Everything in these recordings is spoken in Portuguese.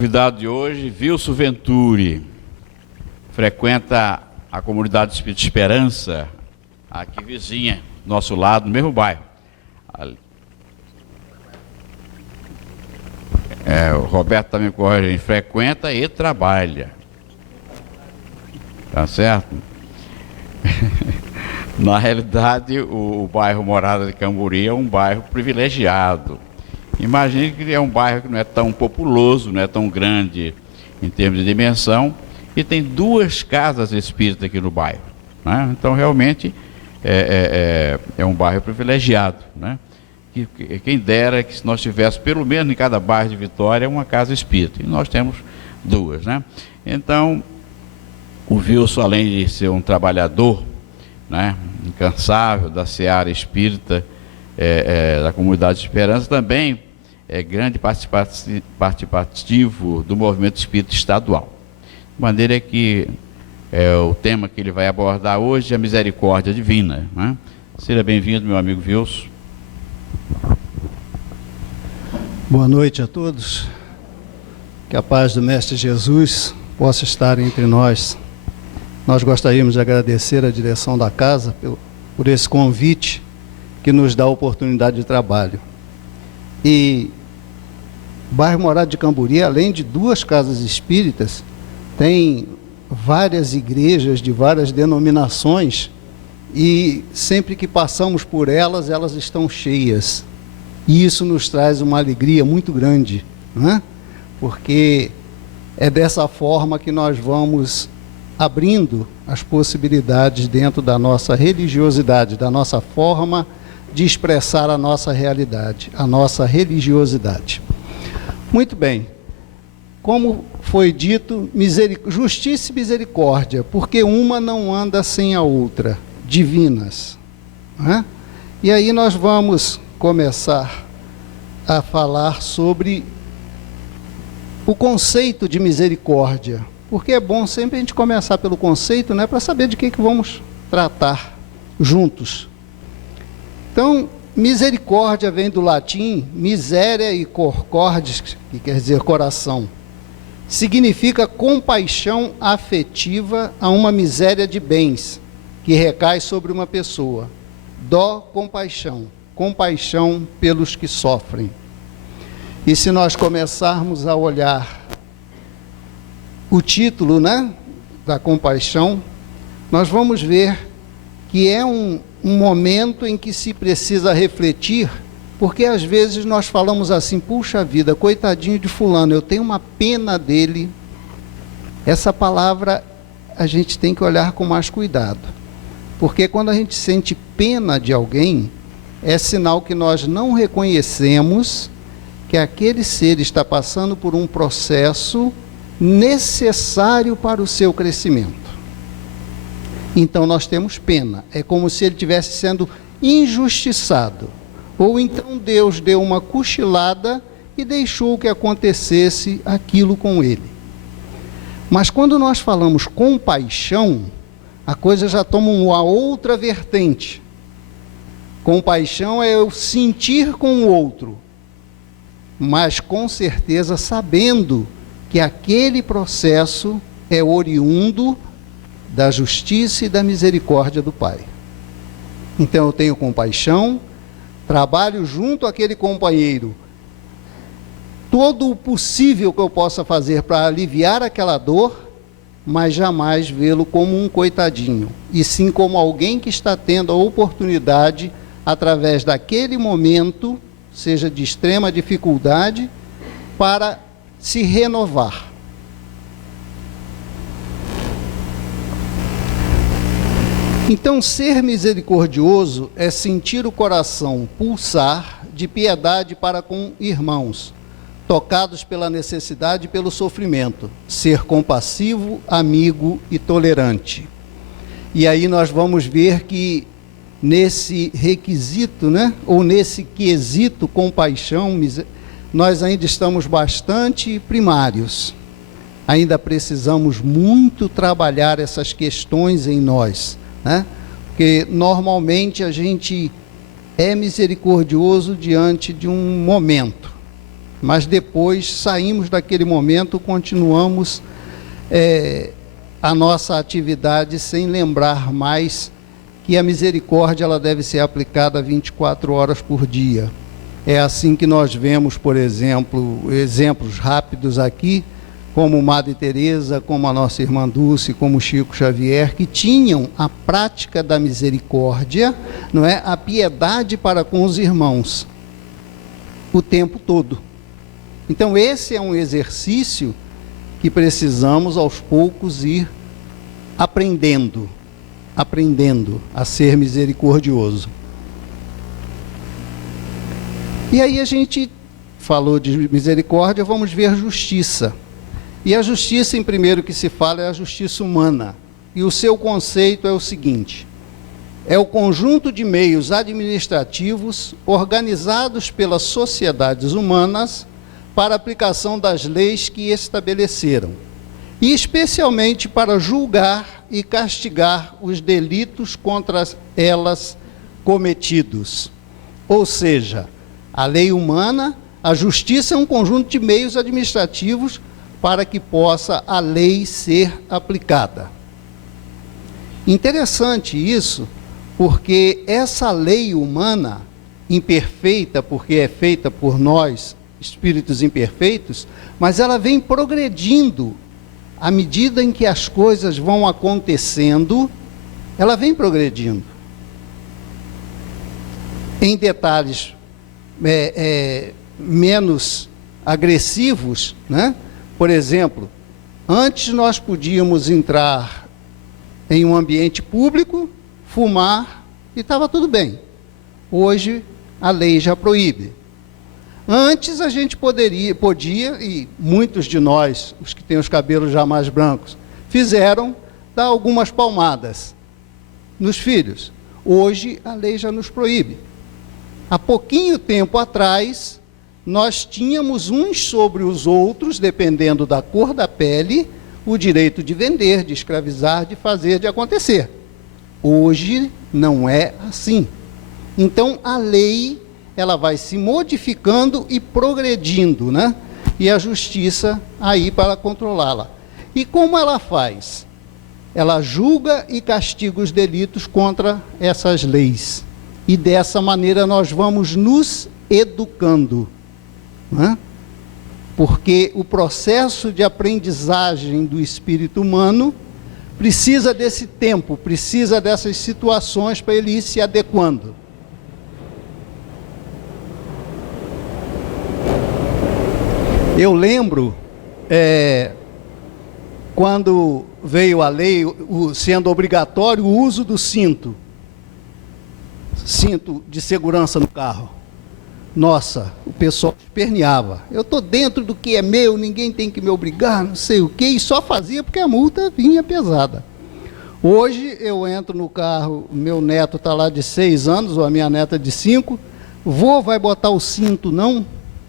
O convidado de hoje, Wilson Venturi, frequenta a comunidade Espírita Esperança, aqui vizinha, do nosso lado, no mesmo bairro. O Roberto também corre, frequenta e trabalha. Tá certo? Na realidade, o bairro Morada de Camburi é um bairro privilegiado. Imagine que é um bairro que não é tão populoso, não é tão grande em termos de dimensão, e tem 2 casas espíritas aqui no bairro, né? Então, realmente, é um bairro privilegiado, né? Quem dera que se nós tivéssemos, pelo menos em cada bairro de Vitória, uma casa espírita. E nós temos 2, né? Então, o Wilson, além de ser um trabalhador, né, incansável da seara espírita, da comunidade de Esperança, também é grande participativo do movimento espírita estadual. De maneira que o tema que ele vai abordar hoje é a misericórdia divina, né? Seja bem-vindo, meu amigo Wilson. Boa noite a todos. Que a paz do Mestre Jesus possa estar entre nós. Nós gostaríamos de agradecer a direção da casa por esse convite que nos dá a oportunidade de trabalho. E o bairro Morada de Camburi, além de 2 casas espíritas, tem várias igrejas de várias denominações, e sempre que passamos por elas, elas estão cheias. E isso nos traz uma alegria muito grande, né? Porque é dessa forma que nós vamos abrindo as possibilidades dentro da nossa religiosidade, da nossa forma de expressar a nossa realidade, a nossa religiosidade. Muito bem, como foi dito, justiça e misericórdia, porque uma não anda sem a outra, divinas, né? E aí nós vamos começar a falar sobre o conceito de misericórdia, porque é bom sempre a gente começar pelo conceito, né, para saber de que vamos tratar juntos. Então, misericórdia vem do latim miséria e corcordis, que quer dizer coração. Significa compaixão afetiva a uma miséria de bens que recai sobre uma pessoa. Dó, compaixão. Compaixão pelos que sofrem. E se nós começarmos a olhar o título, né, da compaixão, nós vamos ver que é um momento em que se precisa refletir, porque às vezes nós falamos assim: puxa vida, coitadinho de fulano, eu tenho uma pena dele. Essa palavra a gente tem que olhar com mais cuidado, porque quando a gente sente pena de alguém, é sinal que nós não reconhecemos que aquele ser está passando por um processo necessário para o seu crescimento. Então nós temos pena, é como se ele estivesse sendo injustiçado, ou então Deus deu uma cochilada e deixou que acontecesse aquilo com ele. Mas quando nós falamos compaixão, a coisa já toma uma outra vertente. Compaixão é eu sentir com o outro, mas com certeza sabendo que aquele processo é oriundo da justiça e da misericórdia do Pai. Então eu tenho compaixão, trabalho junto àquele companheiro, todo o possível que eu possa fazer para aliviar aquela dor, mas jamais vê-lo como um coitadinho, e sim como alguém que está tendo a oportunidade, através daquele momento, seja de extrema dificuldade, para se renovar. Então, ser misericordioso é sentir o coração pulsar de piedade para com irmãos, tocados pela necessidade e pelo sofrimento, ser compassivo, amigo e tolerante. E aí nós vamos ver que nesse requisito, né, ou nesse quesito compaixão, nós ainda estamos bastante primários. Ainda precisamos muito trabalhar essas questões em nós, né? Porque normalmente a gente é misericordioso diante de um momento, mas depois saímos daquele momento, continuamos a nossa atividade sem lembrar mais que a misericórdia ela deve ser aplicada 24 horas por dia. É assim que nós vemos, por exemplo, exemplos rápidos aqui, como Madre Teresa, como a nossa irmã Dulce, como Chico Xavier, que tinham a prática da misericórdia, não é? A piedade para com os irmãos, o tempo todo. Então esse é um exercício que precisamos aos poucos ir aprendendo a ser misericordioso. E aí a gente falou de misericórdia, vamos ver justiça. E a justiça, em primeiro que se fala, é a justiça humana. E o seu conceito é o seguinte: é o conjunto de meios administrativos organizados pelas sociedades humanas para a aplicação das leis que estabeleceram, e especialmente para julgar e castigar os delitos contra elas cometidos. Ou seja, a lei humana, a justiça é um conjunto de meios administrativos para que possa a lei ser aplicada. Interessante isso, porque essa lei humana, imperfeita, porque é feita por nós, espíritos imperfeitos, mas ela vem progredindo. À medida em que as coisas vão acontecendo, ela vem progredindo. Em detalhes menos agressivos, né? Por exemplo, antes nós podíamos entrar em um ambiente público, fumar e estava tudo bem. Hoje a lei já proíbe. Antes a gente podia, e muitos de nós, os que têm os cabelos já mais brancos, fizeram dar algumas palmadas nos filhos. Hoje a lei já nos proíbe. Há pouquinho tempo atrás, nós tínhamos uns sobre os outros, dependendo da cor da pele, o direito de vender, de escravizar, de fazer, de acontecer. Hoje não é assim. Então a lei ela vai se modificando e progredindo, né? E a justiça aí para controlá-la. E como ela faz? Ela julga e castiga os delitos contra essas leis. E dessa maneira nós vamos nos educando, né? Porque o processo de aprendizagem do espírito humano precisa desse tempo, precisa dessas situações para ele ir se adequando. Eu lembro, quando veio a lei, sendo obrigatório o uso do cinto de segurança no carro. Nossa, o pessoal esperneava. Eu estou dentro do que é meu, ninguém tem que me obrigar, não sei o quê, e só fazia porque a multa vinha pesada. Hoje eu entro no carro, meu neto está lá de 6 anos, ou a minha neta de 5, vô vai botar o cinto não?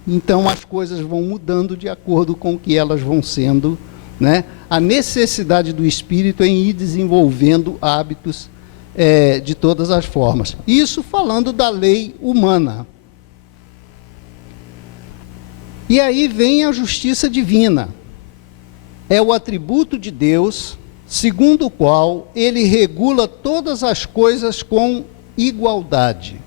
Então as coisas vão mudando de acordo com o que elas vão sendo, né? A necessidade do espírito em ir desenvolvendo hábitos de todas as formas. Isso falando da lei humana. E aí vem a justiça divina. É o atributo de Deus, segundo o qual ele regula todas as coisas com igualdade.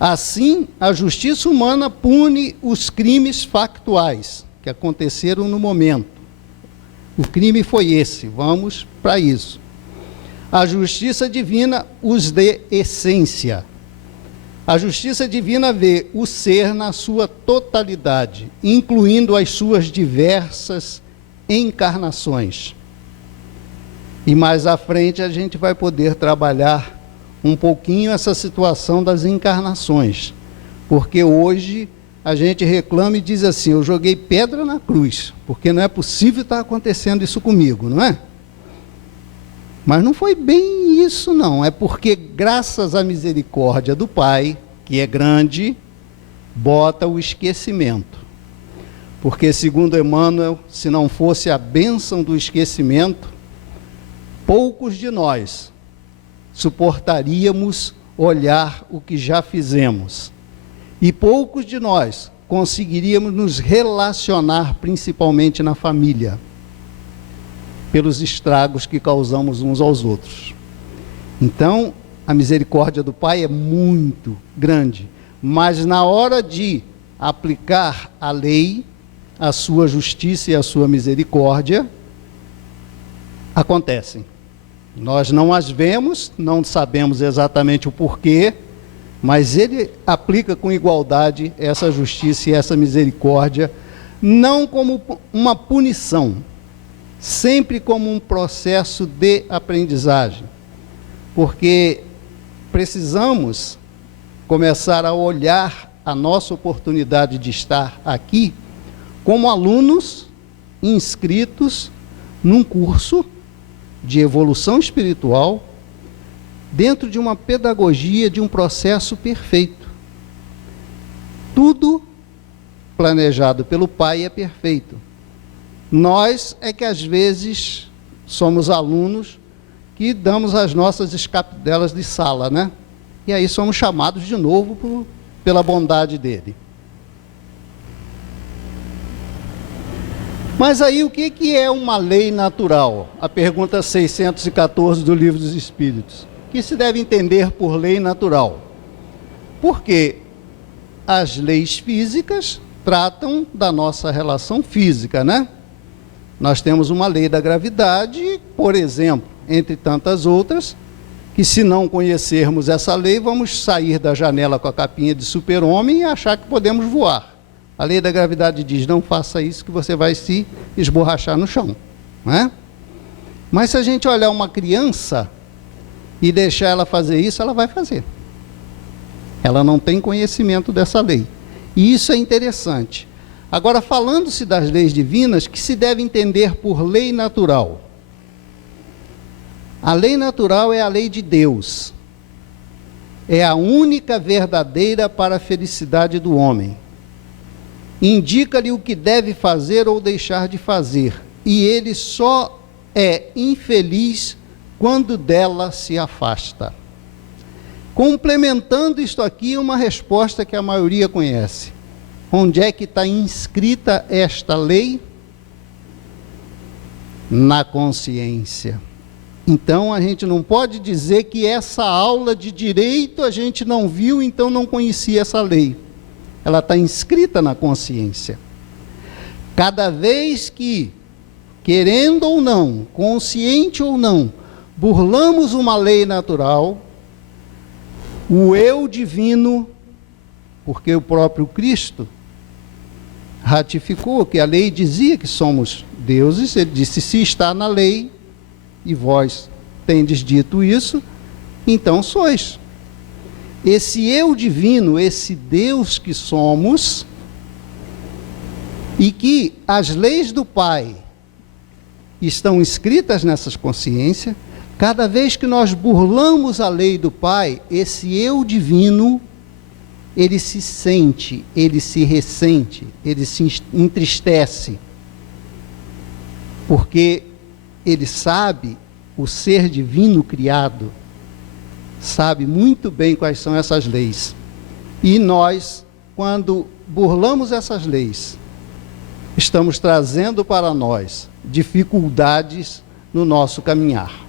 Assim, a justiça humana pune os crimes factuais que aconteceram no momento. O crime foi esse, vamos para isso. A justiça divina os dê essência. A justiça divina vê o ser na sua totalidade, incluindo as suas diversas encarnações. E mais à frente a gente vai poder trabalhar um pouquinho essa situação das encarnações, porque hoje a gente reclama e diz assim: eu joguei pedra na cruz, porque não é possível estar acontecendo isso comigo, não é? Mas não foi bem isso não, é porque graças à misericórdia do Pai, que é grande, bota o esquecimento. Porque segundo Emmanuel, se não fosse a bênção do esquecimento, poucos de nós suportaríamos olhar o que já fizemos. E poucos de nós conseguiríamos nos relacionar principalmente na família, pelos estragos que causamos uns aos outros. Então, a misericórdia do Pai é muito grande, mas na hora de aplicar a lei, a sua justiça e a sua misericórdia, acontecem. Nós não as vemos, não sabemos exatamente o porquê, mas ele aplica com igualdade essa justiça e essa misericórdia, não como uma punição, sempre como um processo de aprendizagem, porque precisamos começar a olhar a nossa oportunidade de estar aqui como alunos inscritos num curso de evolução espiritual, dentro de uma pedagogia, de um processo perfeito. Tudo planejado pelo Pai é perfeito. Nós é que às vezes somos alunos que damos as nossas escapidelas de sala, né? E aí somos chamados de novo pela bondade dele. Mas aí o que é uma lei natural? A pergunta 614 do Livro dos Espíritos. O que se deve entender por lei natural? Porque as leis físicas tratam da nossa relação física, né? Nós temos uma lei da gravidade, por exemplo, entre tantas outras, que se não conhecermos essa lei, vamos sair da janela com a capinha de super-homem e achar que podemos voar. A lei da gravidade diz, não faça isso que você vai se esborrachar no chão, não é? Mas se a gente olhar uma criança e deixar ela fazer isso, ela vai fazer. Ela não tem conhecimento dessa lei. E isso é interessante. Agora, falando-se das leis divinas, que se deve entender por lei natural? A lei natural é a lei de Deus. É a única verdadeira para a felicidade do homem. Indica-lhe o que deve fazer ou deixar de fazer, e ele só é infeliz quando dela se afasta. Complementando isto aqui, uma resposta que a maioria conhece. Onde é que está inscrita esta lei? Na consciência. Então, a gente não pode dizer que essa aula de direito a gente não viu, então não conhecia essa lei. Ela está inscrita na consciência. Cada vez que, querendo ou não, consciente ou não, burlamos uma lei natural, o eu divino, porque o próprio Cristo ratificou que a lei dizia que somos deuses, ele disse, se está na lei, e vós tendes dito isso, então sois. Esse eu divino, esse Deus que somos, e que as leis do Pai estão escritas nessas consciências, cada vez que nós burlamos a lei do Pai, esse eu divino, ele se sente, ele se ressente, ele se entristece, porque ele sabe, o ser divino criado, sabe muito bem quais são essas leis. E nós, quando burlamos essas leis, estamos trazendo para nós dificuldades no nosso caminhar.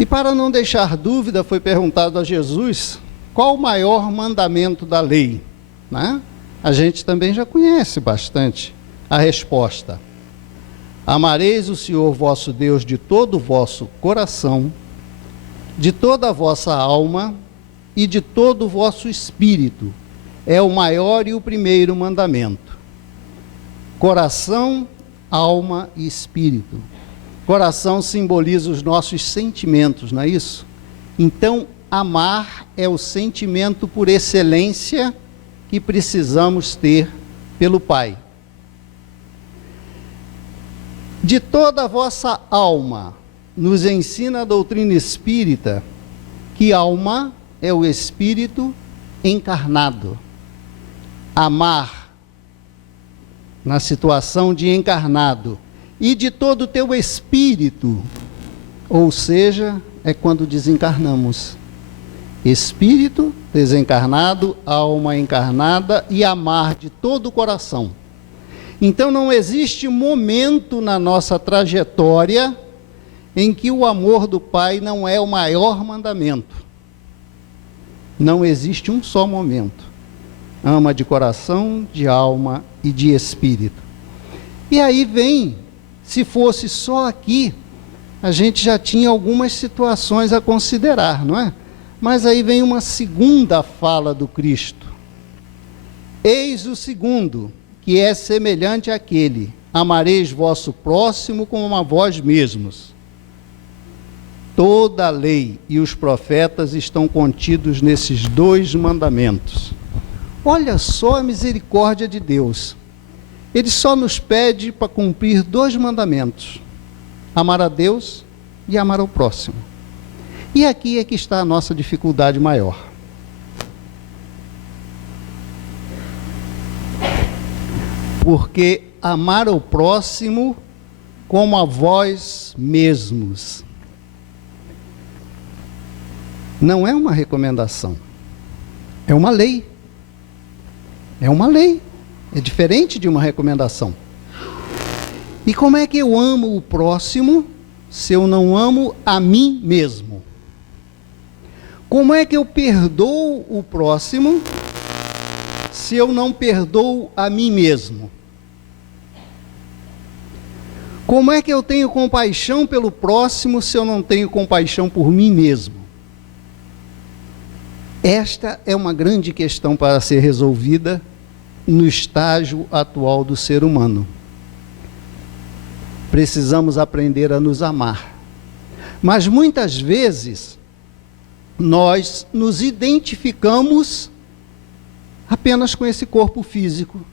E para não deixar dúvida, foi perguntado a Jesus qual o maior mandamento da lei, né? A gente também já conhece bastante a resposta. Amareis o Senhor vosso Deus de todo o vosso coração, de toda a vossa alma e de todo o vosso espírito. É o maior e o primeiro mandamento. Coração, alma e espírito. Coração simboliza os nossos sentimentos, não é isso? Então, amar é o sentimento por excelência que precisamos ter pelo Pai. De toda a vossa alma, nos ensina a doutrina espírita que alma é o espírito encarnado. Amar na situação de encarnado. E de todo o teu espírito, ou seja, é quando desencarnamos. espírito desencarnado, alma encarnada e amar de todo o coração. Então não existe momento na nossa trajetória em que o amor do Pai não é o maior mandamento. Não existe um só momento. Ama de coração, de alma e de espírito. E aí vem, se fosse só aqui, a gente já tinha algumas situações a considerar, não é? Mas aí vem uma segunda fala do Cristo. Eis o segundo, que é semelhante àquele: amareis vosso próximo como a vós mesmos. Toda a lei e os profetas estão contidos nesses dois mandamentos. Olha só a misericórdia de Deus. Ele só nos pede para cumprir dois mandamentos: amar a Deus e amar ao próximo. E aqui é que está a nossa dificuldade maior. Porque amar ao próximo como a vós mesmos não é uma recomendação, é uma lei. É uma lei, é diferente de uma recomendação. E como é que eu amo o próximo se eu não amo a mim mesmo? Como é que eu perdoo o próximo se eu não perdoo a mim mesmo? Como é que eu tenho compaixão pelo próximo se eu não tenho compaixão por mim mesmo? Esta é uma grande questão para ser resolvida no estágio atual do ser humano. Precisamos aprender a nos amar. Mas muitas vezes nós nos identificamos apenas com esse corpo físico.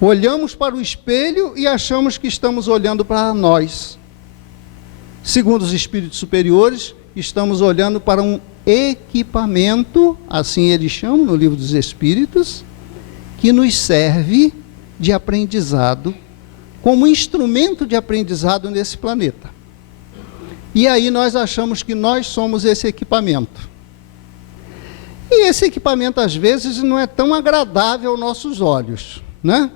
Olhamos para o espelho e achamos que estamos olhando para nós. Segundo os espíritos superiores, estamos olhando para um equipamento, assim eles chamam no Livro dos Espíritos, que nos serve de aprendizado, como instrumento de aprendizado nesse planeta. E aí nós achamos que nós somos esse equipamento. E esse equipamento, às vezes, não é tão agradável aos nossos olhos, né?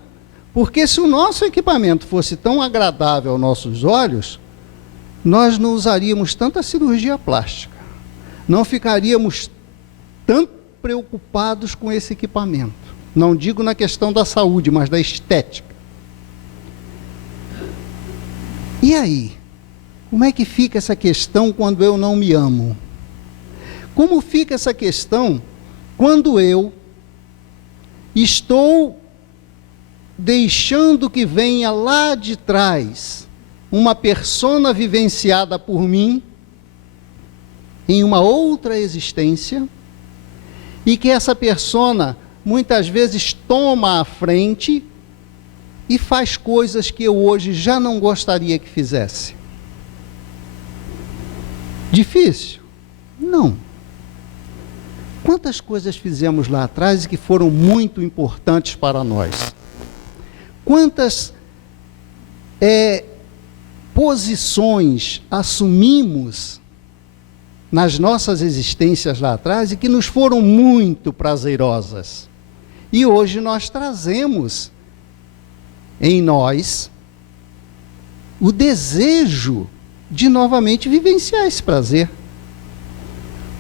Porque se o nosso equipamento fosse tão agradável aos nossos olhos, nós não usaríamos tanta cirurgia plástica, não ficaríamos tão preocupados com esse equipamento. Não digo na questão da saúde, mas da estética. E aí? Como é que fica essa questão quando eu não me amo? Como fica essa questão quando eu estou deixando que venha lá de trás uma persona vivenciada por mim em uma outra existência, e que essa persona muitas vezes toma a frente e faz coisas que eu hoje já não gostaria que fizesse? Difícil? Não. Quantas coisas fizemos lá atrás e que foram muito importantes para nós? Quantas posições assumimos nas nossas existências lá atrás e que nos foram muito prazerosas? E hoje nós trazemos em nós o desejo de novamente vivenciar esse prazer.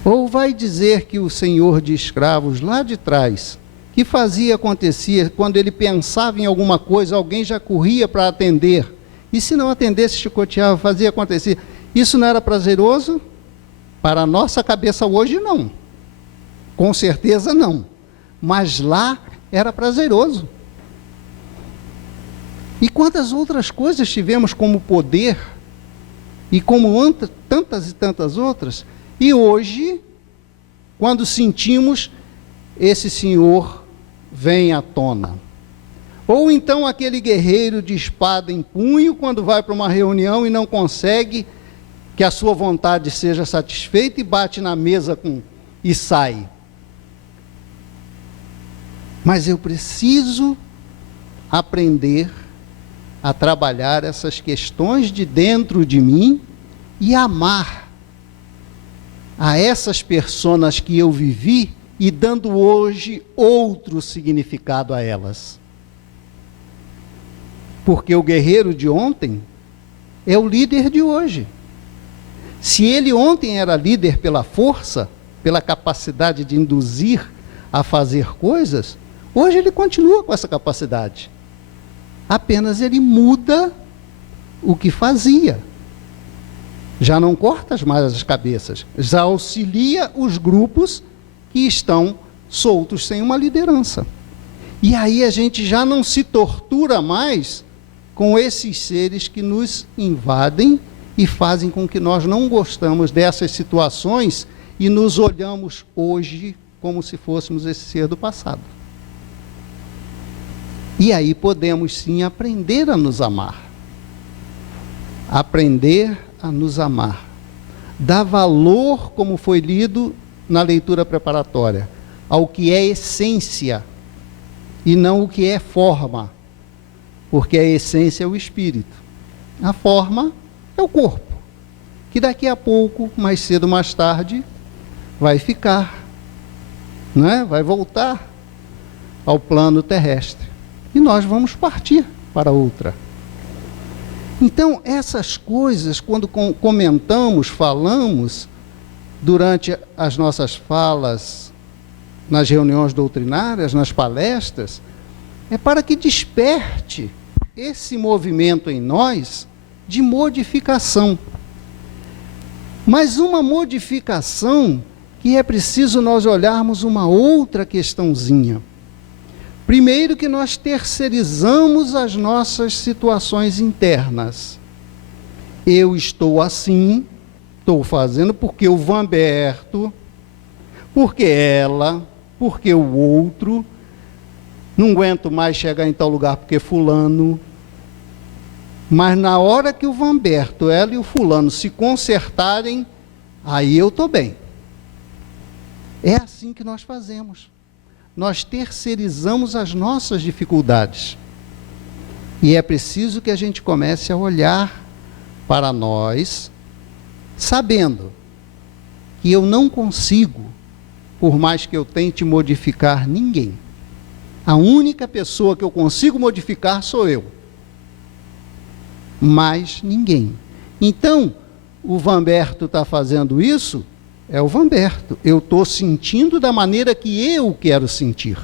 Ou vai dizer que o senhor de escravos lá de trás, que fazia acontecer, quando ele pensava em alguma coisa, alguém já corria para atender, e se não atendesse, chicoteava, fazia acontecer. Isso não era prazeroso? Para a nossa cabeça hoje, não. Com certeza não. Mas lá era prazeroso. E quantas outras coisas tivemos como poder, e como tantas e tantas outras, e hoje, quando sentimos, esse senhor vem à tona. Ou então aquele guerreiro de espada em punho, quando vai para uma reunião e não consegue que a sua vontade seja satisfeita e bate na mesa e sai. Mas eu preciso aprender a trabalhar essas questões de dentro de mim e amar a essas personas que eu vivi e dando hoje outro significado a elas. Porque o guerreiro de ontem é o líder de hoje. Se ele ontem era líder pela força, pela capacidade de induzir a fazer coisas, hoje ele continua com essa capacidade. Apenas ele muda o que fazia. Já não corta mais as cabeças, já auxilia os grupos que estão soltos sem uma liderança. E aí a gente já não se tortura mais com esses seres que nos invadem e fazem com que nós não gostamos dessas situações e nos olhamos hoje como se fôssemos esse ser do passado. E aí podemos sim aprender a nos amar. Aprender a nos amar. Dar valor, como foi lido na leitura preparatória, ao que é essência e não o que é forma. Porque a essência é o espírito. A forma é o corpo, que daqui a pouco, mais cedo ou mais tarde, vai ficar, não é? Vai voltar ao plano terrestre. E nós vamos partir para outra. Então, essas coisas, quando comentamos, falamos, durante as nossas falas, nas reuniões doutrinárias, nas palestras, é para que desperte esse movimento em nós de modificação. Mas uma modificação que é preciso nós olharmos uma outra questãozinha. Primeiro, que nós terceirizamos as nossas situações internas. Eu estou assim, estou fazendo porque o Vanberto, porque ela, porque o outro, não aguento mais chegar em tal lugar porque fulano. Mas na hora que o Vanberto, ela e o fulano se consertarem, aí eu estou bem. É assim que nós fazemos. Nós terceirizamos as nossas dificuldades. E é preciso que a gente comece a olhar para nós, sabendo que eu não consigo, por mais que eu tente modificar ninguém. A única pessoa que eu consigo modificar sou eu. Mais ninguém. Então, o Vanberto está fazendo isso, é o Vanberto. Eu estou sentindo da maneira que eu quero sentir.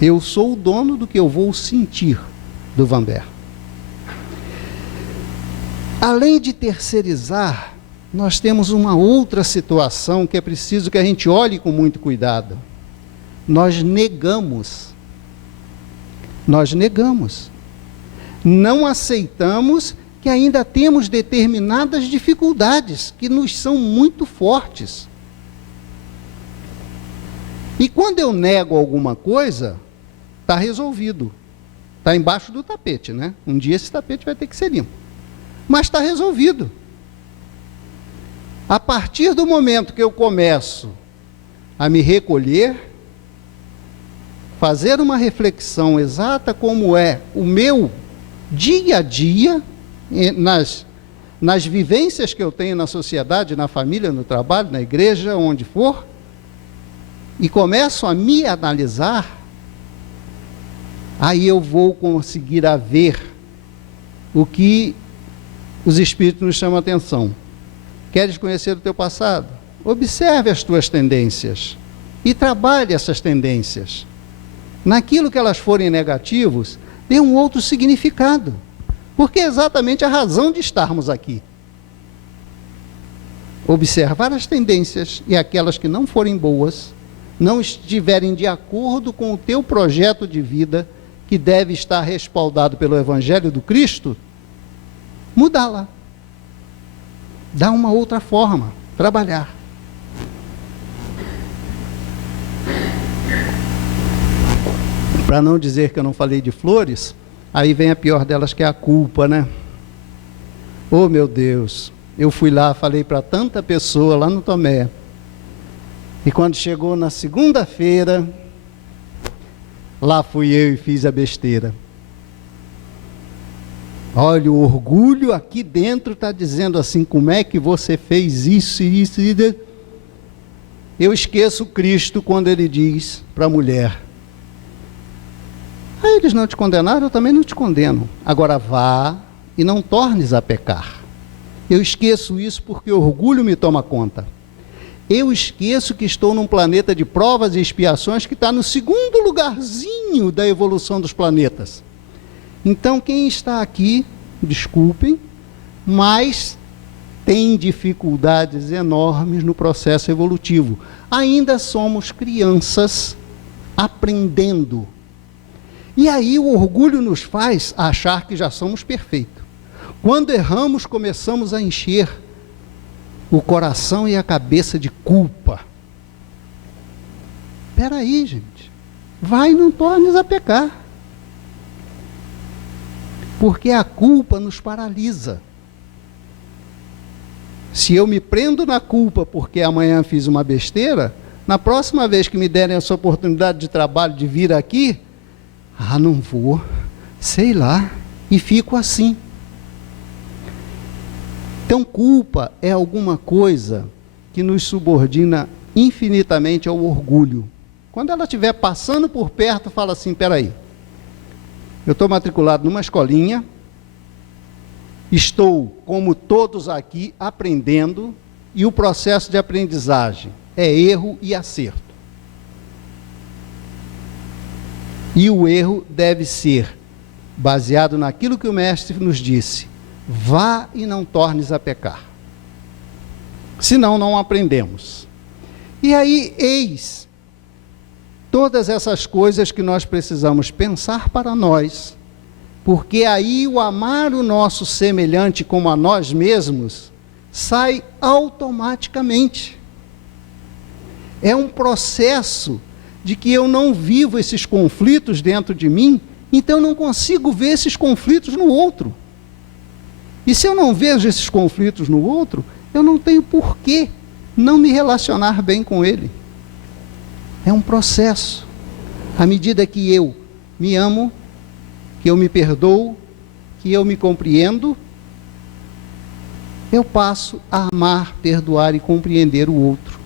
Eu sou o dono do que eu vou sentir do Vanberto. Além de terceirizar, nós temos uma outra situação que é preciso que a gente olhe com muito cuidado. Nós negamos. Nós negamos. Não aceitamos que ainda temos determinadas dificuldades que nos são muito fortes. E quando eu nego alguma coisa, está resolvido. Está embaixo do tapete, né? Um dia esse tapete vai ter que ser limpo. Mas está resolvido. A partir do momento que eu começo a me recolher, fazer uma reflexão exata como é o meu dia a dia, nas vivências que eu tenho na sociedade, na família, no trabalho, na igreja, onde for, e começo a me analisar, aí eu vou conseguir a ver o que os Espíritos nos chamam a atenção. Queres conhecer o teu passado? Observe as tuas tendências e trabalhe essas tendências. Naquilo que elas forem negativos, dê um outro significado. Porque é exatamente a razão de estarmos aqui. Observar as tendências e aquelas que não forem boas, não estiverem de acordo com o teu projeto de vida, que deve estar respaldado pelo Evangelho do Cristo, mudá-la. Dar uma outra forma, trabalhar. Para não dizer que eu não falei de flores, aí vem a pior delas, que é a culpa, né? Oh, meu Deus, eu fui lá, falei para tanta pessoa lá no Tomé, e quando chegou na segunda-feira, lá fui eu e fiz a besteira. Olha, o orgulho aqui dentro está dizendo assim, como é que você fez isso e isso e isso. Eu esqueço Cristo quando ele diz para a mulher, eles não te condenaram, eu também não te condeno. Agora vá e não tornes a pecar. Eu esqueço isso porque o orgulho me toma conta. Eu esqueço que estou num planeta de provas e expiações que está no segundo lugarzinho da evolução dos planetas. Então, quem está aqui, desculpem, mas tem dificuldades enormes no processo evolutivo. Ainda somos crianças aprendendo. E aí o orgulho nos faz achar que já somos perfeitos. Quando erramos, começamos a encher o coração e a cabeça de culpa. Espera aí, gente. Vai e não tornes a pecar. Porque a culpa nos paralisa. Se eu me prendo na culpa porque amanhã fiz uma besteira, na próxima vez que me derem essa oportunidade de trabalho de vir aqui, não vou, sei lá, e fico assim. Então, culpa é alguma coisa que nos subordina infinitamente ao orgulho. Quando ela estiver passando por perto, fala assim, espera aí, eu estou matriculado numa escolinha, estou, como todos aqui, aprendendo, e o processo de aprendizagem é erro e acerto. E o erro deve ser baseado naquilo que o mestre nos disse, vá e não tornes a pecar. Senão não aprendemos. E aí, eis todas essas coisas que nós precisamos pensar para nós, porque aí o amar o nosso semelhante como a nós mesmos sai automaticamente. É um processo de que eu não vivo esses conflitos dentro de mim, então eu não consigo ver esses conflitos no outro. E se eu não vejo esses conflitos no outro, eu não tenho por que não me relacionar bem com ele. É um processo. À medida que eu me amo, que eu me perdoo, que eu me compreendo, eu passo a amar, perdoar e compreender o outro.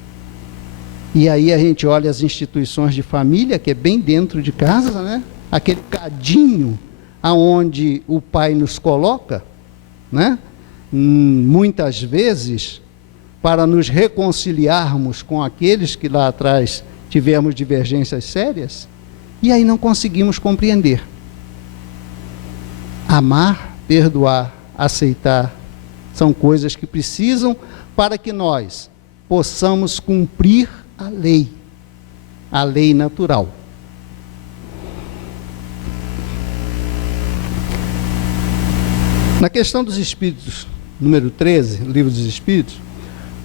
E aí a gente olha as instituições de família, que é bem dentro de casa, né? Aquele cadinho aonde o pai nos coloca, né? Muitas vezes, para nos reconciliarmos com aqueles que lá atrás tivemos divergências sérias, e aí não conseguimos compreender. Amar, perdoar, aceitar, são coisas que precisam para que nós possamos cumprir a lei natural. Na questão dos Espíritos, número 13, Livro dos Espíritos,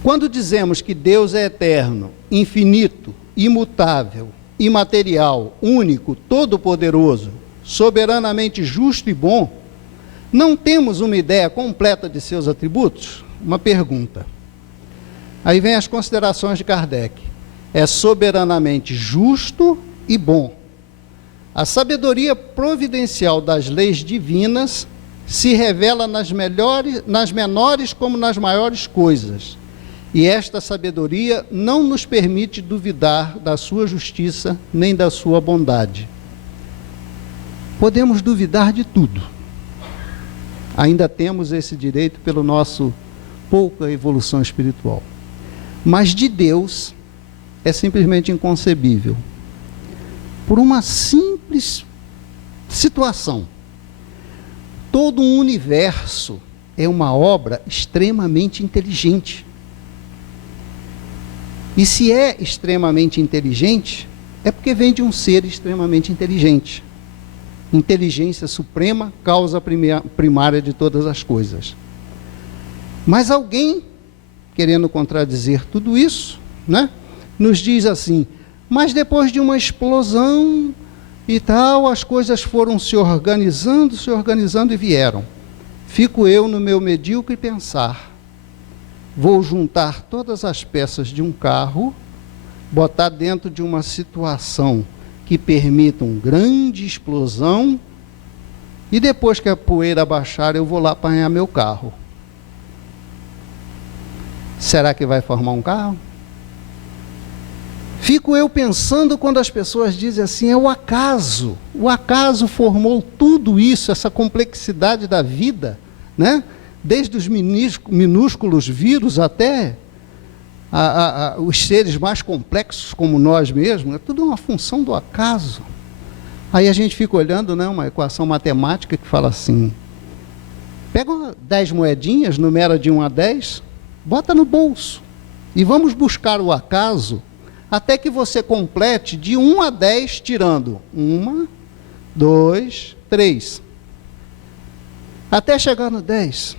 quando dizemos que Deus é eterno, infinito, imutável, imaterial, único, todo-poderoso, soberanamente justo e bom, não temos uma ideia completa de seus atributos? Uma pergunta. Aí vem as considerações de Kardec. É soberanamente justo e bom. A sabedoria providencial das leis divinas se revela nas menores como nas maiores coisas. E esta sabedoria não nos permite duvidar da sua justiça nem da sua bondade. Podemos duvidar de tudo. Ainda temos esse direito pelo nosso pouca evolução espiritual. Mas de Deus é simplesmente inconcebível. Por uma simples situação. Todo um universo é uma obra extremamente inteligente. E se é extremamente inteligente, é porque vem de um ser extremamente inteligente. Inteligência suprema, causa primária de todas as coisas. Mas alguém, querendo contradizer tudo isso, né, nos diz assim, mas depois de uma explosão e tal, as coisas foram se organizando e vieram. Fico eu no meu medíocre pensar, vou juntar todas as peças de um carro, botar dentro de uma situação que permita uma grande explosão E depois que a poeira baixar, eu vou lá apanhar meu carro. Será que vai formar um carro? Fico eu pensando quando as pessoas dizem assim, é o acaso. O acaso formou tudo isso, essa complexidade da vida, né? Desde os minúsculos vírus até os seres mais complexos como nós mesmos, é tudo uma função do acaso. Aí a gente fica olhando, né, uma equação matemática que fala assim, pega 10 moedinhas, numera de 1 a 10, bota no bolso e vamos buscar o acaso até que você complete de 1 a 10, tirando 1, 2, 3. Até chegar no 10.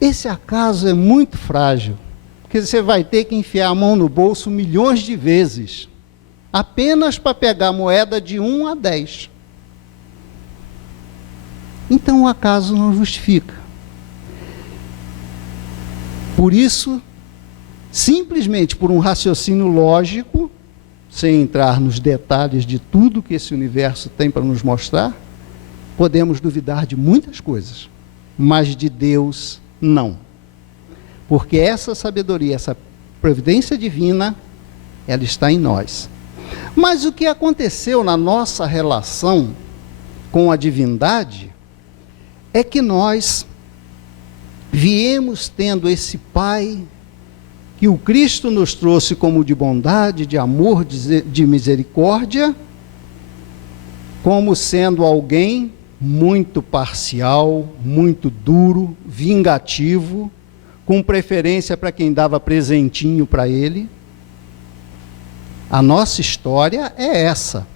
Esse acaso é muito frágil, porque você vai ter que enfiar a mão no bolso milhões de vezes, apenas para pegar a moeda de 1 a 10. Então o acaso não justifica. Por isso, simplesmente por um raciocínio lógico, sem entrar nos detalhes de tudo que esse universo tem para nos mostrar, podemos duvidar de muitas coisas, mas de Deus não. Porque essa sabedoria, essa providência divina, ela está em nós. Mas o que aconteceu na nossa relação com a divindade é que nós viemos tendo esse Pai que o Cristo nos trouxe como de bondade, de amor, de misericórdia, como sendo alguém muito parcial, muito duro, vingativo, com preferência para quem dava presentinho para ele. A nossa história é essa.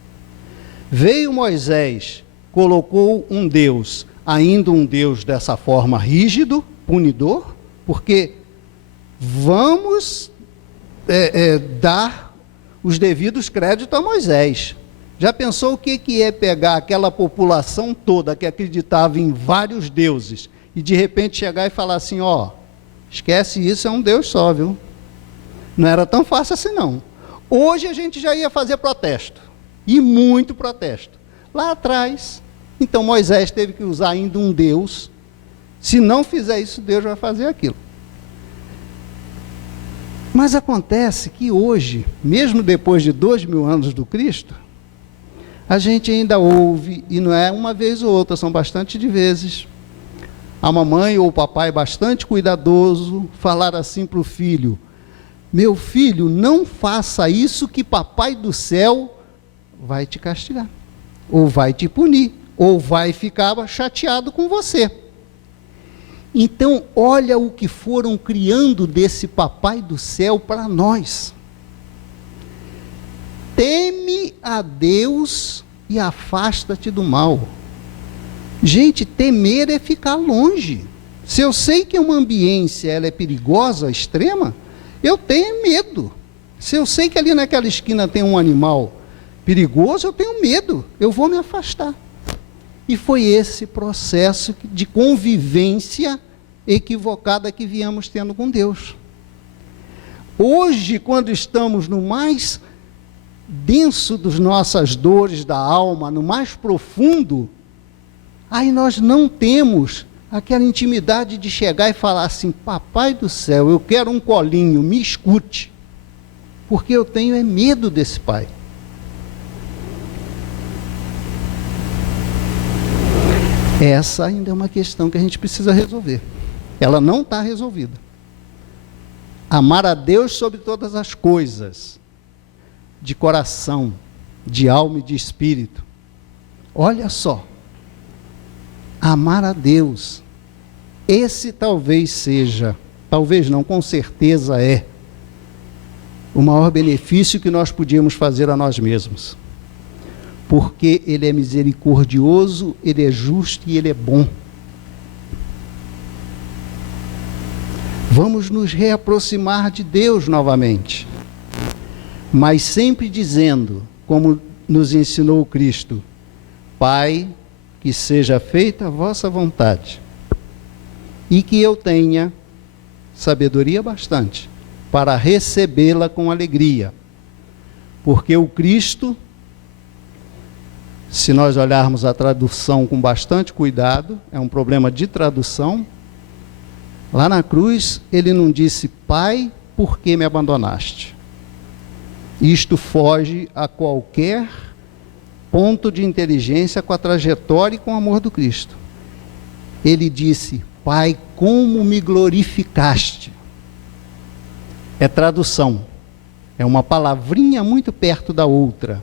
Veio Moisés, colocou um Deus, ainda um Deus dessa forma rígido, punidor, porque vamos dar os devidos créditos a Moisés. Já pensou o que é pegar aquela população toda que acreditava em vários deuses e de repente chegar e falar assim, ó, esquece isso, é um Deus só, viu? Não era tão fácil assim não. Hoje a gente já ia fazer protesto, e muito protesto. Lá atrás, então Moisés teve que usar ainda um Deus. Se não fizer isso, Deus vai fazer aquilo. Mas acontece que hoje, mesmo depois de 2000 anos do Cristo, a gente ainda ouve, e não é uma vez ou outra, são bastante de vezes, a mamãe ou o papai bastante cuidadoso falar assim para o filho, meu filho, não faça isso que papai do céu vai te castigar, ou vai te punir, ou vai ficar chateado com você. Então, olha o que foram criando desse papai do céu para nós. Teme a Deus e afasta-te do mal. Gente, temer é ficar longe. Se eu sei que uma ambiência ela é perigosa, extrema, eu tenho medo. Se eu sei que ali naquela esquina tem um animal perigoso, eu tenho medo, eu vou me afastar. E foi esse processo de convivência equivocada que viemos tendo com Deus. Hoje, quando estamos no mais denso das nossas dores da alma, no mais profundo, aí nós não temos aquela intimidade de chegar e falar assim, papai do céu, eu quero um colinho, me escute, porque eu tenho é medo desse pai. Essa ainda é uma questão que a gente precisa resolver. Ela não está resolvida. Amar a Deus sobre todas as coisas, de coração, de alma e de espírito. Olha só, amar a Deus, esse talvez seja, talvez não, com certeza é, o maior benefício que nós podíamos fazer a nós mesmos. Porque Ele é misericordioso, Ele é justo e Ele é bom. Vamos nos reaproximar de Deus novamente, mas sempre dizendo, como nos ensinou o Cristo, Pai, que seja feita a vossa vontade, e que eu tenha sabedoria bastante para recebê-la com alegria, porque o Cristo Se nós olharmos a tradução com bastante cuidado, é um problema de tradução. Lá na cruz, ele não disse, Pai, por que me abandonaste? Isto foge a qualquer ponto de inteligência com a trajetória e com o amor do Cristo. Ele disse, Pai, como me glorificaste. É tradução. É uma palavrinha muito perto da outra.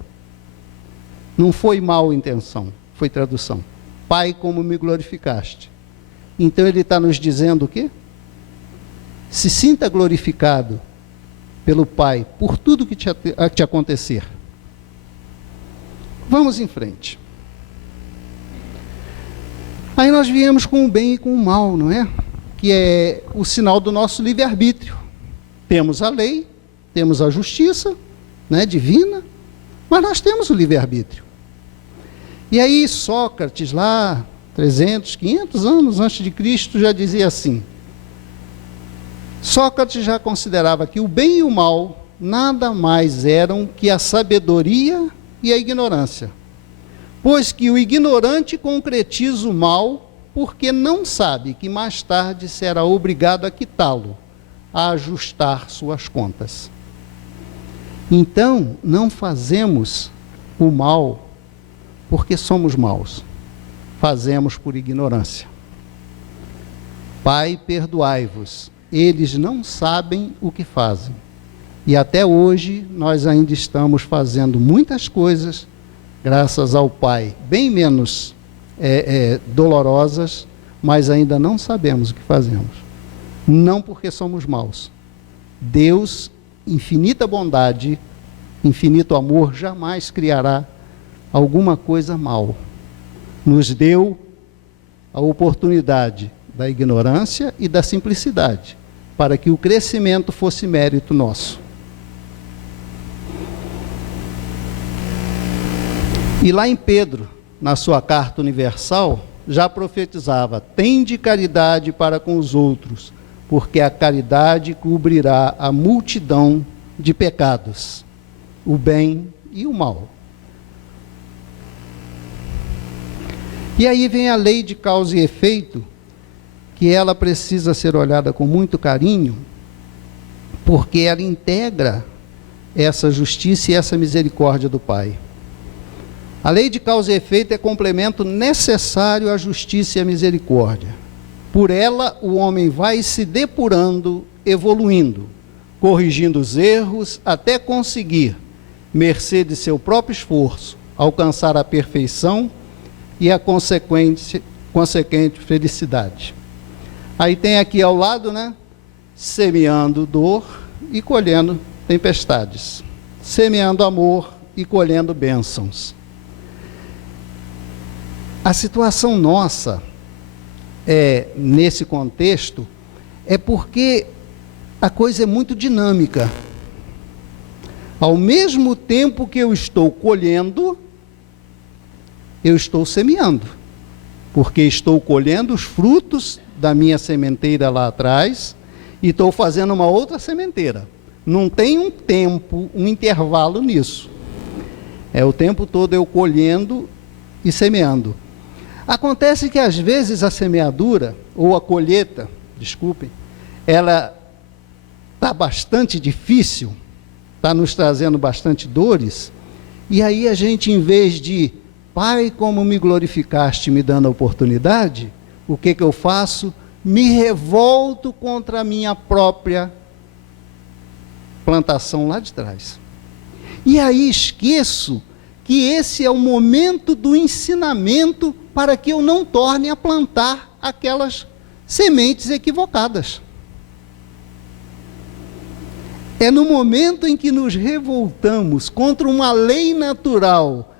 Não foi mal intenção, foi tradução. Pai, como me glorificaste. Então ele está nos dizendo o quê? Se sinta glorificado pelo Pai, por tudo que te acontecer. Vamos em frente. Aí nós viemos com o bem e com o mal, não é? Que é o sinal do nosso livre-arbítrio. Temos a lei, temos a justiça, né, divina, mas nós temos o livre-arbítrio. E aí Sócrates, lá 300, 500 anos antes de Cristo, já dizia assim. Sócrates já considerava que o bem e o mal nada mais eram que a sabedoria e a ignorância. Pois que o ignorante concretiza o mal porque não sabe que mais tarde será obrigado a quitá-lo, a ajustar suas contas. Então, não fazemos o mal porque somos maus. Fazemos por ignorância. Pai, perdoai-vos. Eles não sabem o que fazem. E até hoje nós ainda estamos fazendo muitas coisas, graças ao Pai, bem menos dolorosas, mas ainda não sabemos o que fazemos. Não porque somos maus. Deus, infinita bondade, infinito amor, jamais criará alguma coisa mal. Nos deu a oportunidade da ignorância e da simplicidade, para que o crescimento fosse mérito nosso. E lá em Pedro, na sua carta universal, já profetizava, tende caridade para com os outros, porque a caridade cobrirá a multidão de pecados, o bem e o mal. E aí vem a lei de causa e efeito, que ela precisa ser olhada com muito carinho, porque ela integra essa justiça e essa misericórdia do Pai. A lei de causa e efeito é complemento necessário à justiça e à misericórdia. Por ela, o homem vai se depurando, evoluindo, corrigindo os erros, até conseguir, mercê de seu próprio esforço, alcançar a perfeição e a consequente felicidade. Aí tem aqui ao lado, né? Semeando dor e colhendo tempestades. Semeando amor e colhendo bênçãos. A situação nossa, nesse contexto, é porque a coisa é muito dinâmica. Ao mesmo tempo que eu estou colhendo, eu estou semeando. Porque estou colhendo os frutos da minha sementeira lá atrás e estou fazendo uma outra sementeira. Não tem um tempo, um intervalo nisso. É o tempo todo eu colhendo e semeando. Acontece que às vezes a semeadura, ou a colheita, desculpem, ela está bastante difícil, está nos trazendo bastante dores, e aí a gente, em vez de, Pai, como me glorificaste me dando a oportunidade, o que eu faço? Me revolto contra a minha própria plantação lá de trás. E aí esqueço que esse é o momento do ensinamento para que eu não torne a plantar aquelas sementes equivocadas. É no momento em que nos revoltamos contra uma lei natural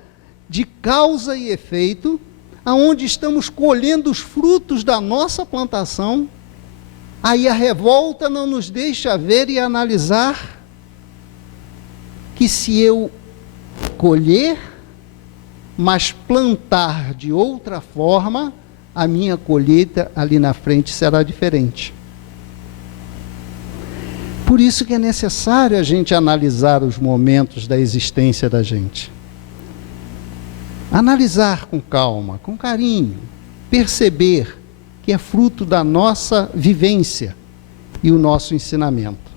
de causa e efeito, aonde estamos colhendo os frutos da nossa plantação, aí a revolta não nos deixa ver e analisar que se eu colher, mas plantar de outra forma, a minha colheita ali na frente será diferente. Por isso que é necessário a gente analisar os momentos da existência da gente. analisar com calma, com carinho, perceber que é fruto da nossa vivência e o nosso ensinamento.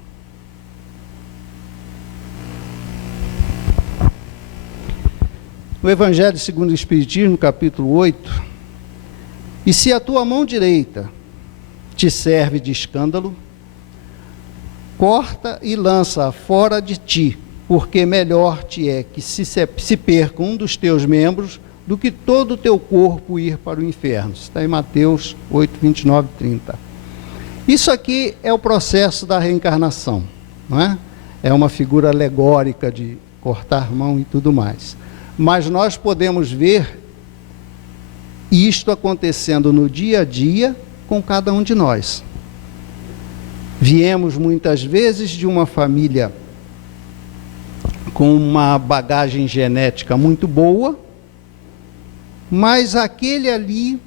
O Evangelho segundo o Espiritismo, capítulo 8, e se a tua mão direita te serve de escândalo, corta e lança fora de ti, porque melhor te é que se perca um dos teus membros do que todo o teu corpo ir para o inferno. Está em Mateus 8, 29 e 30. Isso aqui é o processo da reencarnação, não é? É uma figura alegórica de cortar mão e tudo mais. Mas nós podemos ver isto acontecendo no dia a dia com cada um de nós. Viemos muitas vezes de uma família com uma bagagem genética muito boa, mas aquele ali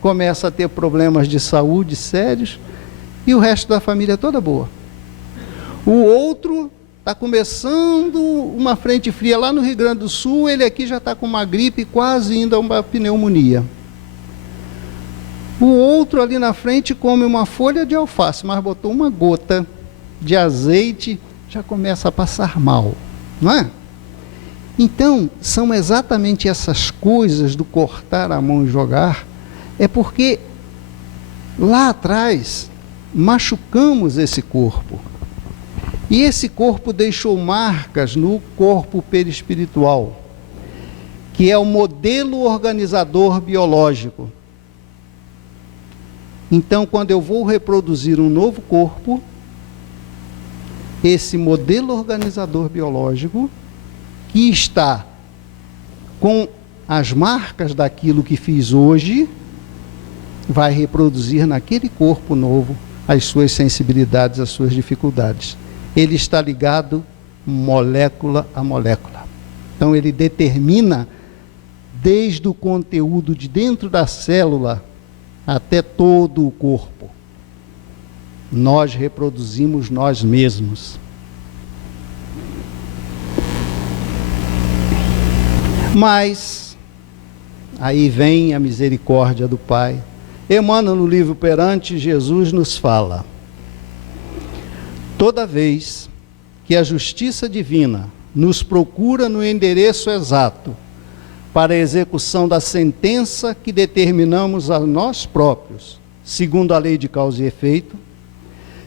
começa a ter problemas de saúde sérios e o resto da família é toda boa. O outro está começando uma frente fria lá no Rio Grande do Sul, ele aqui já está com uma gripe, quase indo a uma pneumonia. O outro ali na frente come uma folha de alface, mas botou uma gota de azeite, já começa a passar mal, não é? Então, são exatamente essas coisas do cortar a mão e jogar, é porque lá atrás machucamos esse corpo. E esse corpo deixou marcas no corpo perispiritual, que é o modelo organizador biológico. Então, quando eu vou reproduzir um novo corpo, esse modelo organizador biológico, que está com as marcas daquilo que fiz hoje, vai reproduzir naquele corpo novo as suas sensibilidades, as suas dificuldades. Ele está ligado molécula a molécula. Então, ele determina desde o conteúdo de dentro da célula até todo o corpo. Nós reproduzimos nós mesmos. Mas, aí vem a misericórdia do Pai. Emmanuel, no livro Perante Jesus, nos fala: toda vez que a justiça divina nos procura no endereço exato para a execução da sentença que determinamos a nós próprios, segundo a lei de causa e efeito,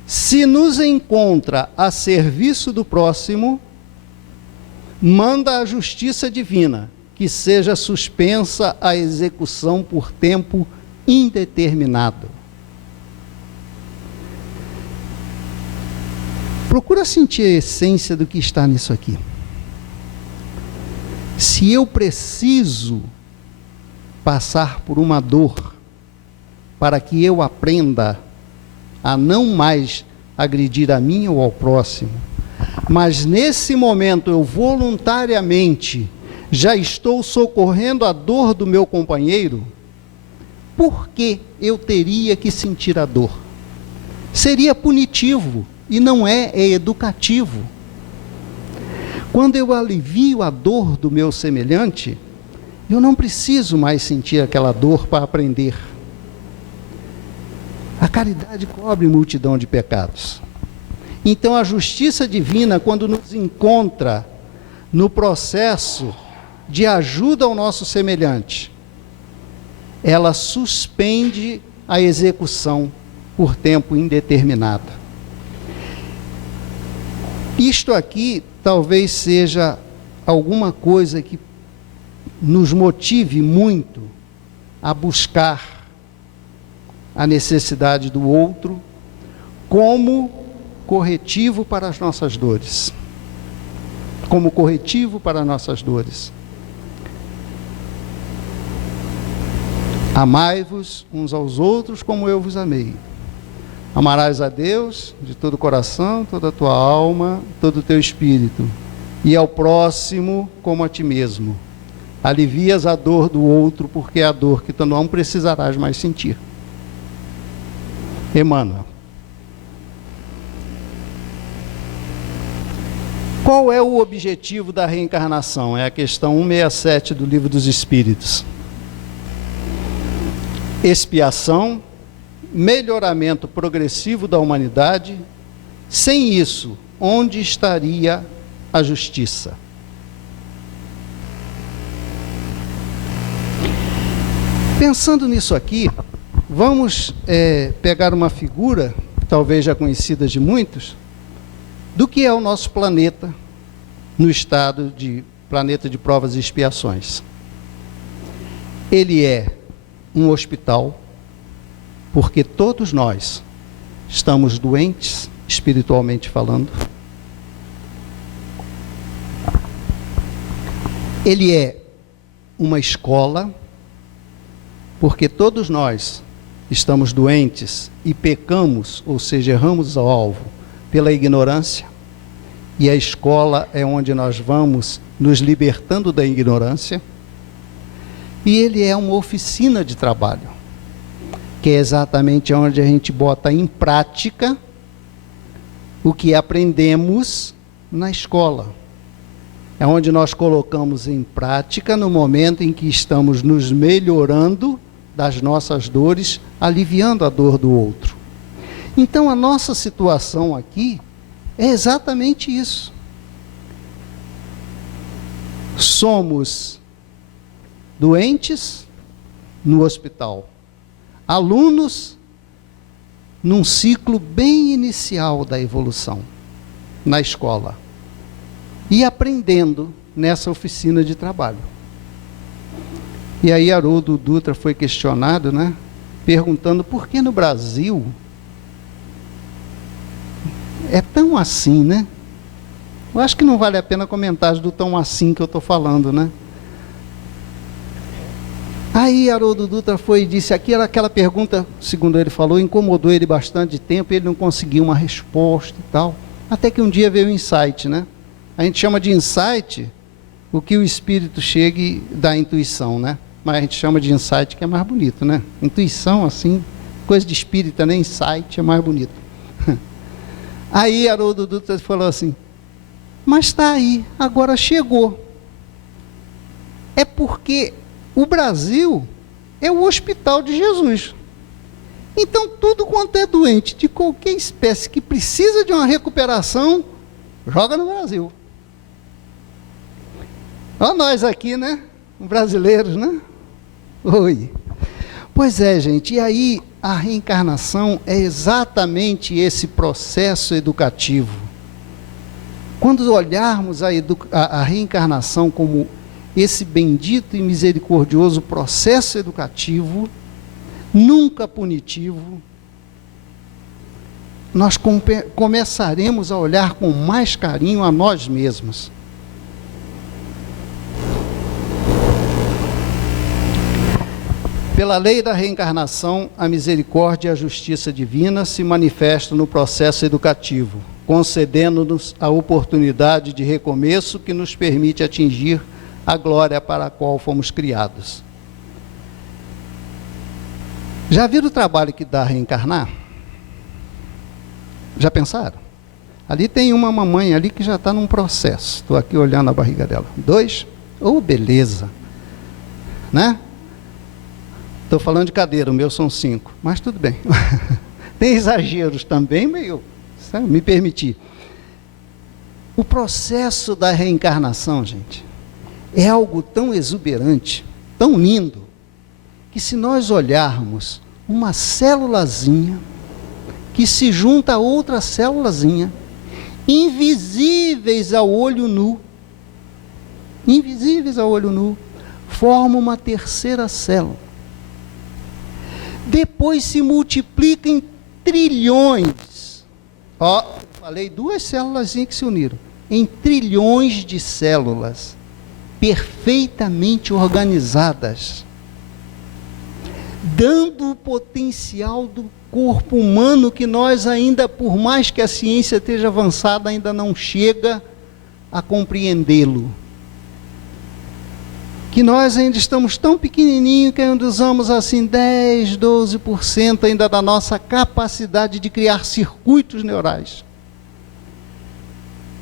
se nos encontra a serviço do próximo, manda a justiça divina que seja suspensa a execução por tempo indeterminado. Procura sentir a essência do que está nisso aqui. Se eu preciso passar por uma dor para que eu aprenda a não mais agredir a mim ou ao próximo, mas nesse momento eu voluntariamente já estou socorrendo a dor do meu companheiro, por que eu teria que sentir a dor? Seria punitivo e não é educativo. Quando eu alivio a dor do meu semelhante, eu não preciso mais sentir aquela dor para aprender. A caridade cobre multidão de pecados. Então a justiça divina, quando nos encontra no processo de ajuda ao nosso semelhante, ela suspende a execução por tempo indeterminado. Isto aqui talvez seja alguma coisa que nos motive muito a buscar a necessidade do outro como corretivo para as nossas dores. Como corretivo para nossas dores. Amai-vos uns aos outros como eu vos amei. Amarás a Deus de todo o coração, toda a tua alma, todo o teu espírito, e ao próximo como a ti mesmo. Alivias a dor do outro, porque é a dor que tu não precisarás mais sentir. Emmanuel. Qual é o objetivo da reencarnação? É a questão 167 do Livro dos Espíritos. Expiação, melhoramento progressivo da humanidade. Sem isso, onde estaria a justiça? Pensando nisso aqui, vamos pegar uma figura, talvez já conhecida de muitos, do que é o nosso planeta, no estado de planeta de provas e expiações. Ele é um hospital, porque todos nós estamos doentes, espiritualmente falando. Ele é uma escola, porque todos nós estamos doentes e pecamos, ou seja, erramos ao alvo, pela ignorância. E a escola é onde nós vamos nos libertando da ignorância. E ele é uma oficina de trabalho, que é exatamente onde a gente bota em prática o que aprendemos na escola. É onde nós colocamos em prática no momento em que estamos nos melhorando das nossas dores, aliviando a dor do outro. Então, a nossa situação aqui é exatamente isso. Somos doentes no hospital, alunos num ciclo bem inicial da evolução, na escola, e aprendendo nessa oficina de trabalho. E aí Haroldo Dutra foi questionado, né, perguntando por que no Brasil é tão assim, né? Eu acho que não vale a pena comentar do tão assim que eu estou falando, né? Aí Haroldo Dutra foi e disse, aquela pergunta, segundo ele falou, incomodou ele bastante tempo, ele não conseguiu uma resposta e tal, até que um dia veio o insight, né? A gente chama de insight o que o espírito chega e dá intuição, né? Mas a gente chama de insight, que é mais bonito, né? Intuição, assim, coisa de espírita, né? Insight é mais bonito. Aí Haroldo Dutra falou assim, mas está aí, agora chegou. É porque o Brasil é o hospital de Jesus. Então, tudo quanto é doente de qualquer espécie que precisa de uma recuperação, joga no Brasil. Olha nós aqui, né? Brasileiros, né? Oi. Pois é, gente, e aí a reencarnação é exatamente esse processo educativo. Quando olharmos a reencarnação como esse bendito e misericordioso processo educativo, nunca punitivo, nós começaremos a olhar com mais carinho a nós mesmos. Pela lei da reencarnação, a misericórdia e a justiça divina se manifestam no processo educativo, concedendo-nos a oportunidade de recomeço que nos permite atingir a glória para a qual fomos criados. Já viram o trabalho que dá reencarnar? Já pensaram? Ali tem uma mamãe ali que já está num processo. Estou aqui olhando a barriga dela. 2, beleza. Né? Estou falando de cadeira, o meu são 5, mas tudo bem. Tem exageros também, me permitir. O processo da reencarnação, gente, é algo tão exuberante, tão lindo, que se nós olharmos uma célulazinha que se junta a outra célulazinha, invisíveis ao olho nu, forma uma terceira célula. Depois se multiplica em trilhões. Falei 2 células que se uniram. Em trilhões de células perfeitamente organizadas, dando o potencial do corpo humano que nós ainda, por mais que a ciência esteja avançada, ainda não chega a compreendê-lo. Que nós ainda estamos tão pequenininhos que ainda usamos assim 10, 12% ainda da nossa capacidade de criar circuitos neurais.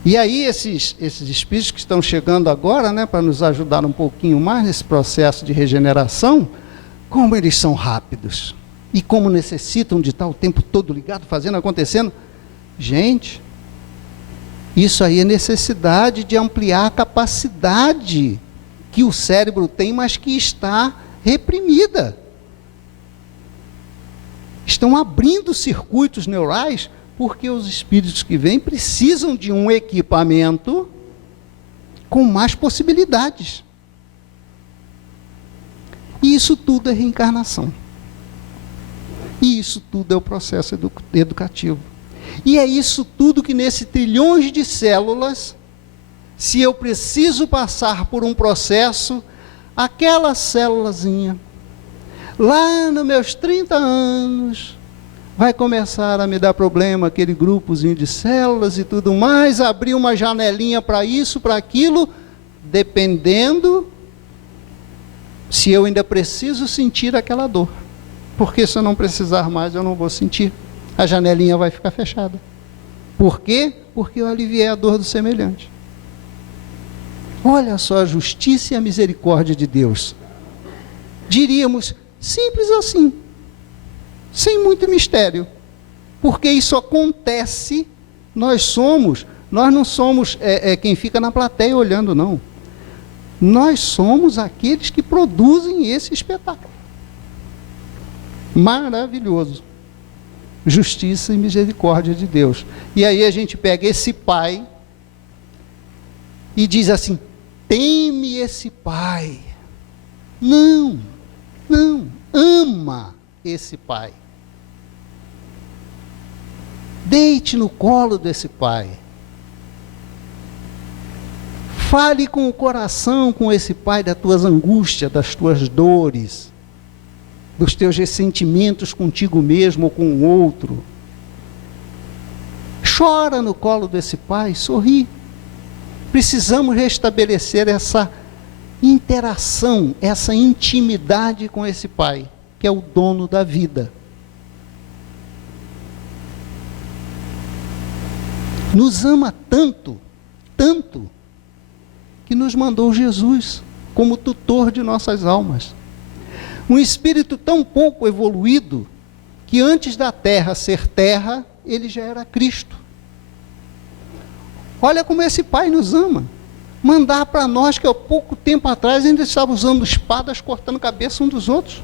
E aí esses espíritos que estão chegando agora, né, para nos ajudar um pouquinho mais nesse processo de regeneração, como eles são rápidos e como necessitam de estar o tempo todo ligado, fazendo, acontecendo. Gente, isso aí é necessidade de ampliar a capacidade que o cérebro tem, mas que está reprimida. Estão abrindo circuitos neurais, porque os espíritos que vêm precisam de um equipamento com mais possibilidades. E isso tudo é reencarnação. E isso tudo é o processo educativo. E é isso tudo que nesse trilhões de células, se eu preciso passar por um processo, aquela célulazinha, lá nos meus 30 anos, vai começar a me dar problema, aquele grupozinho de células e tudo mais, abrir uma janelinha para isso, para aquilo, dependendo se eu ainda preciso sentir aquela dor. Porque se eu não precisar mais, eu não vou sentir. A janelinha vai ficar fechada. Por quê? Porque eu aliviei a dor do semelhante. Olha só a justiça e a misericórdia de Deus. Diríamos, simples assim, sem muito mistério. Porque isso acontece, nós não somos quem fica na plateia olhando, não. Nós somos aqueles que produzem esse espetáculo. Maravilhoso. Justiça e misericórdia de Deus. E aí a gente pega esse pai e diz assim, teme esse pai. Não, ama esse pai. Deite no colo desse pai. Fale com o coração com esse pai das tuas angústias, das tuas dores, dos teus ressentimentos contigo mesmo ou com o outro. Chora no colo desse pai, sorri. Precisamos restabelecer essa interação, essa intimidade com esse pai, que é o dono da vida. Nos ama tanto, tanto, que nos mandou Jesus como tutor de nossas almas. Um espírito tão pouco evoluído, que antes da terra ser terra, ele já era Cristo. Olha como esse pai nos ama. Mandar para nós que há pouco tempo atrás ainda estava usando espadas, cortando a cabeça um dos outros.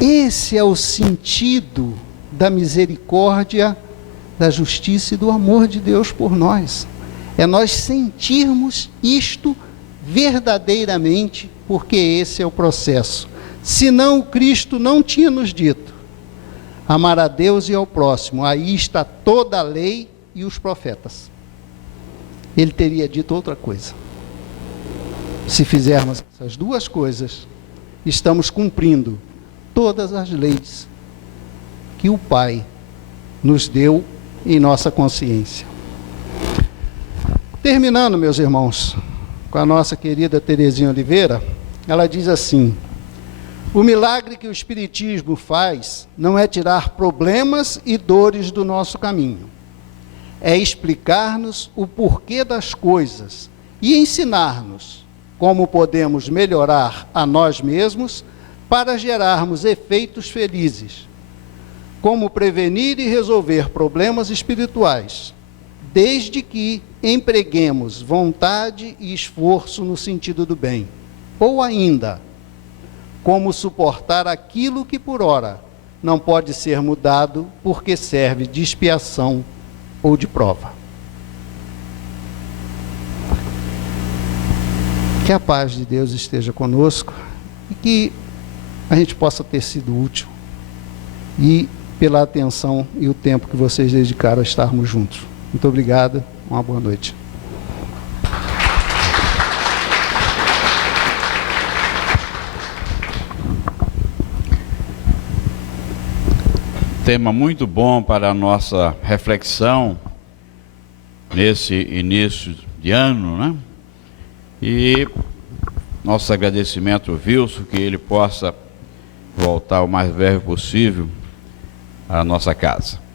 Esse é o sentido da misericórdia, da justiça e do amor de Deus por nós. É nós sentirmos isto verdadeiramente, porque esse é o processo. Senão o Cristo não tinha nos dito, amar a Deus e ao próximo, aí está toda a lei e os profetas. Ele teria dito outra coisa. Se fizermos essas duas coisas, estamos cumprindo todas as leis que o Pai nos deu em nossa consciência. Terminando, meus irmãos, com a nossa querida Terezinha Oliveira, ela diz assim: o milagre que o Espiritismo faz não é tirar problemas e dores do nosso caminho, é explicar-nos o porquê das coisas e ensinar-nos como podemos melhorar a nós mesmos para gerarmos efeitos felizes, como prevenir e resolver problemas espirituais, desde que empreguemos vontade e esforço no sentido do bem, ou ainda, como suportar aquilo que por ora não pode ser mudado porque serve de expiação ou de prova. Que a paz de Deus esteja conosco e que a gente possa ter sido útil e pela atenção e o tempo que vocês dedicaram a estarmos juntos. Muito obrigado, uma boa noite. Tema muito bom para a nossa reflexão nesse início de ano, né? E nosso agradecimento ao Wilson, que ele possa voltar o mais breve possível à nossa casa.